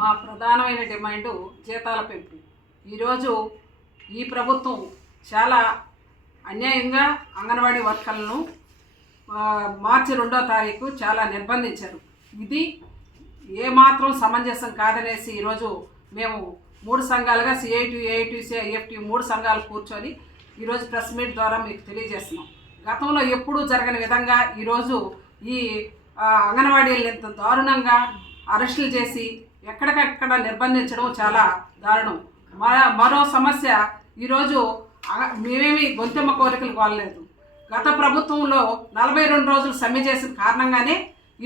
మా ప్రధానమైన డిమాండ్ జీతాల పెంపు. ఈరోజు ఈ ప్రభుత్వం చాలా అన్యాయంగా అంగన్వాడీ వర్కర్లను మార్చి 2వ తారీఖు చాలా నిర్బంధించారు. ఇది ఏమాత్రం సమంజసం కాదనేసి ఈరోజు మేము 3 సంఘాలుగా సిఐటి, ఏఐటిసి, ఐఎఫ్టి 3 సంఘాలు కూర్చొని ఈరోజు ప్రెస్ మీట్ ద్వారా మీకు తెలియజేస్తున్నాం. గతంలో ఎప్పుడూ జరగని విధంగా ఈరోజు ఈ అంగన్వాడీలను ఎంత దారుణంగా అరెస్టులు చేసి ఎక్కడికక్కడ నిర్బంధించడం చాలా దారుణం. మరో సమస్య, ఈరోజు మేమేమి గొంతెమ్మ కోరికలు కోరలేదు. గత ప్రభుత్వంలో 42 రోజులు సమ్మె చేసిన కారణంగానే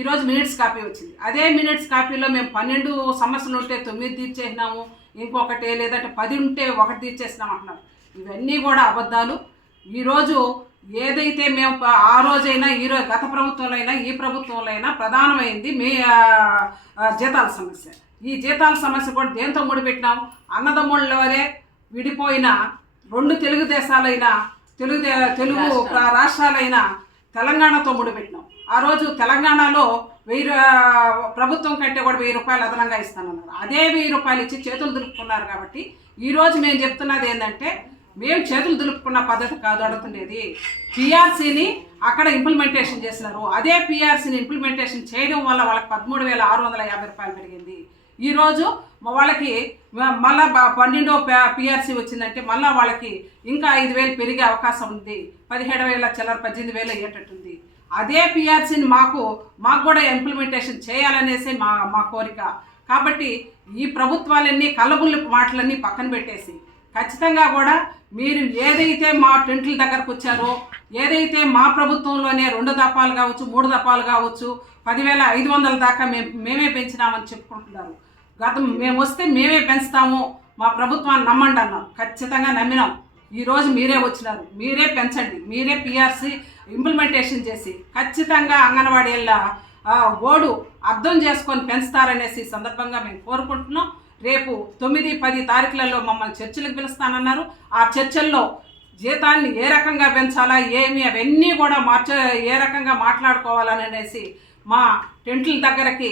ఈరోజు మినిట్స్ కాపీ వచ్చింది. అదే మినిట్స్ కాపీలో మేము 12 సమస్యలు ఉంటే 9 తీర్చేసినాము, ఇంకొకటి లేదంటే 10 ఉంటే 1 తీర్చేసినాం అంటున్నారు. ఇవన్నీ కూడా అబద్ధాలు. ఈరోజు ఏదైతే మేము ఆ రోజైనా ఈరోజు గత ప్రభుత్వంలో అయినా ఈ ప్రభుత్వంలో అయినా ప్రధానమైంది జీతాల సమస్య. ఈ జీతాల సమస్య కూడా దేంతో ముడిపెట్టినాం? అన్నదమ్ముళ్ళ వరే విడిపోయిన 2 తెలుగు దేశాలైన తెలుగు రాష్ట్రాలైన తెలంగాణతో ముడిపెట్టినాం. ఆ రోజు తెలంగాణలో 1000 ప్రభుత్వం కంటే కూడా 1000 రూపాయలు అదనంగా ఇస్తానన్నారు. అదే 1000 రూపాయలు ఇచ్చి చేతులు దులుపుకున్నారు. కాబట్టి ఈరోజు మేము చెప్తున్నది ఏంటంటే, మేము చేతులు దులుపుకున్న పద్ధతి కాదు అడుగుతుండేది. పిఆర్సీని అక్కడ ఇంప్లిమెంటేషన్ చేసినారు. అదే పిఆర్సీని ఇంప్లిమెంటేషన్ చేయడం వల్ల వాళ్ళకి 13,650 రూపాయలు పెరిగింది. ఈరోజు వాళ్ళకి మళ్ళీ 12వ పిఆర్సీ వచ్చిందంటే మళ్ళీ వాళ్ళకి ఇంకా 5,000 పెరిగే అవకాశం ఉంది. 17,000 చిల్లర 18,000 అయ్యేటట్టుంది. అదే పిఆర్సీని మాకు కూడా ఇంప్లిమెంటేషన్ చేయాలనేసి మా కోరిక. కాబట్టి ఈ ప్రభుత్వాలన్నీ కళ్ళబుల్లి మాటలన్నీ పక్కన పెట్టేసి ఖచ్చితంగా కూడా మీరు ఏదైతే మా టెంట్ల దగ్గరకు వచ్చారో, ఏదైతే మా ప్రభుత్వంలోనే 2 దఫాలు కావచ్చు, 3 దఫాలు కావచ్చు, 10,500 దాకా మేమే పెంచినామని చెప్పుకుంటున్నారు. మేము వస్తే మేమే పెంచుతాము, మా ప్రభుత్వాన్ని నమ్మండి అన్నాం. ఖచ్చితంగా నమ్మినాం. ఈరోజు మీరే వచ్చినారు, మీరే పెంచండి, మీరే పిఆర్సీ ఇంప్లిమెంటేషన్ చేసి ఖచ్చితంగా అంగన్వాడీల ఓడు అర్థం చేసుకొని పెంచుతారనేసి సందర్భంగా మేము కోరుకుంటున్నాం. రేపు 9, 10 తారీఖులలో మమ్మల్ని చర్చలకు పిలుస్తానన్నారు. ఆ చర్చల్లో జీతాన్ని ఏ రకంగా పెంచాలా అవన్నీ కూడా ఏ రకంగా మాట్లాడుకోవాలని అనేసి మా టెంట్ల దగ్గరకి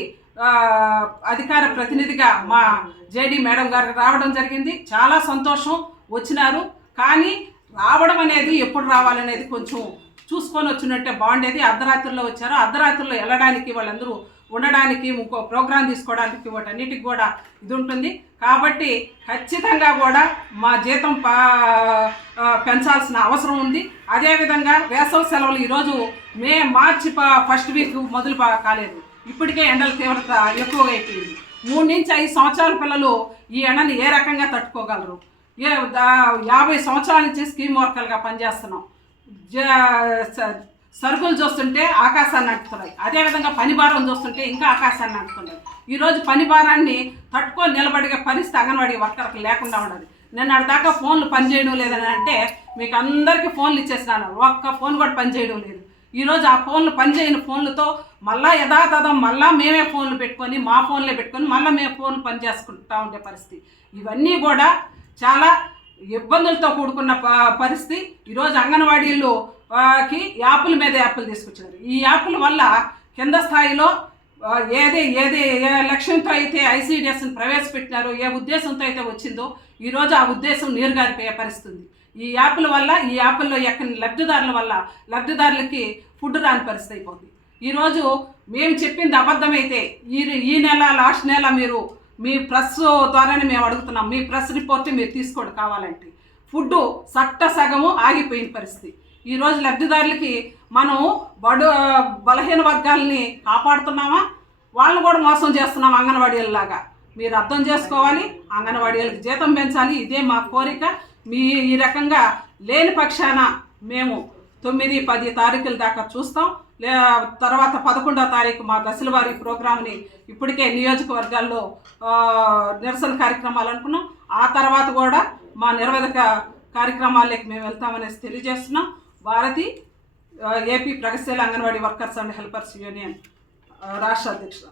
అధికార ప్రతినిధిగా మా జేడీ మేడం గారికి రావడం జరిగింది. చాలా సంతోషం, వచ్చినారు. కానీ రావడం అనేది ఎప్పుడు రావాలనేది కొంచెం చూసుకొని వచ్చినట్టే బాగుండేది. అర్ధరాత్రుల్లో వచ్చారు. అర్ధరాత్రుల్లో వెళ్ళడానికి, వాళ్ళందరూ ఉండడానికి, ఇంకో ప్రోగ్రాం తీసుకోవడానికి, వాటన్నిటికి కూడా ఇది ఉంటుంది. కాబట్టి ఖచ్చితంగా కూడా మా జీతం పెంచాల్సిన అవసరం ఉంది. అదేవిధంగా వేసవి సెలవులు ఈరోజు మార్చి 1st వీక్ మొదలు కాలేదు. ఇప్పటికే ఎండల తీవ్రత ఎక్కువగా అయిపోయింది. 3 నుంచి 5 సంవత్సరాల పిల్లలు ఈ ఎండని ఏ రకంగా తట్టుకోగలరు? 50 సంవత్సరాల నుంచి స్కీమ్ వర్కర్లుగా పనిచేస్తున్నాం. సరుకులు చూస్తుంటే ఆకాశాన్ని అంటుతున్నాయి. అదేవిధంగా పని భారం చూస్తుంటే ఇంకా ఆకాశాన్ని అంటుతున్నాయి. ఈరోజు పని భారాన్ని తట్టుకొని నిలబడిగే పరిస్థితి అంగన్వాడీ వర్కర్కి లేకుండా ఉండదు. నేను దాకా ఫోన్లు పనిచేయడం లేదని అంటే మీకు అందరికీ ఫోన్లు ఇచ్చేసినాను, ఒక్క ఫోన్ కూడా పనిచేయడం లేదు. ఈరోజు ఆ ఫోన్లు పనిచేయని ఫోన్లతో మళ్ళీ యథాతథం మళ్ళీ మేమే ఫోన్లు పెట్టుకొని మా ఫోన్లే పెట్టుకొని మళ్ళీ మేము ఫోన్లు పని చేసుకుంటూ ఉండే పరిస్థితి. ఇవన్నీ కూడా చాలా ఇబ్బందులతో కూడుకున్న పరిస్థితి. ఈరోజు అంగన్వాడీలోకి యాప్ల మీద యాప్లు తీసుకొచ్చారు. ఈ యాప్ల వల్ల కింద స్థాయిలో ఏ లక్ష్యంతో అయితే ఐసీడీఎస్ని ప్రవేశపెట్టినారో, ఏ ఉద్దేశంతో అయితే వచ్చిందో ఈరోజు ఆ ఉద్దేశం నీరుగారిపోయే పరిస్థితి. ఈ యాప్ల వల్ల, ఈ యాప్ల్లో ఎక్కని లబ్ధిదారుల వల్ల లబ్ధిదారులకి ఫుడ్ రాని పరిస్థితి అయిపోతుంది. ఈరోజు మేము చెప్పింది అబద్ధమైతే ఈ నెల లాస్ట్ నెల మీరు మీ ప్రెస్ ద్వారానే మేము అడుగుతున్నాం, మీ ప్రెస్ రిపోర్ట్ మీరు తీసుకోండి కావాలంటే. ఫుడ్ సగము ఆగిపోయిన పరిస్థితి. ఈరోజు లబ్ధిదారులకి మనం బలహీన వర్గాలని కాపాడుతున్నామా, వాళ్ళని కూడా మోసం చేస్తున్నాం అంగన్వాడీలలాగా. మీరు అర్థం చేసుకోవాలి. అంగన్వాడీలకు జీతం పెంచాలి, ఇదే మా కోరిక. ఈ రకంగా లేని పక్షాన మేము 9, 10 తారీఖుల దాకా చూస్తాం. తర్వాత 11వ తారీఖు మా దశల వారి ప్రోగ్రామ్ని ఇప్పటికే నియోజకవర్గాల్లో నిరసన కార్యక్రమాలు అనుకున్నాం. ఆ తర్వాత కూడా మా నిరవధిక కార్యక్రమాలకి మేము వెళ్తామనేసి తెలియజేస్తున్నాం. భారతి ఏపీ ప్రగతిశీల anganwadi workers and helpers union రాష్ట్ర అధ్యక్షుడు.